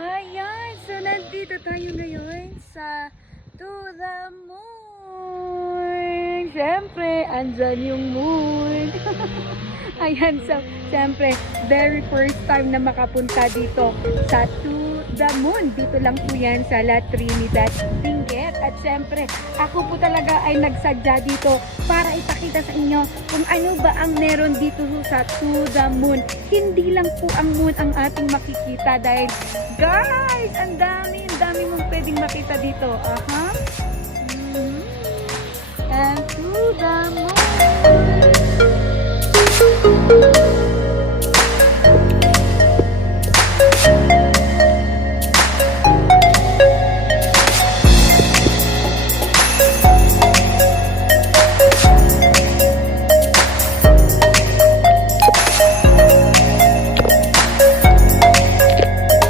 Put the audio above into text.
Ayan, so nandito tayo ngayon sa To the Moon. Siyempre, andyan yung moon. Ayan, so siyempre, very first time na makapunta dito sa To the Moon. Dito lang po yan sa La Trinidad, Benguet. At siyempre, ako po talaga ay nagsadya dito para ipakita sa inyo kung ano ba ang meron dito sa To the Moon. Hindi lang po ang moon ang ating makikita dahil guys, ang dami mong pwedeng makita dito. Aha. And to the moon.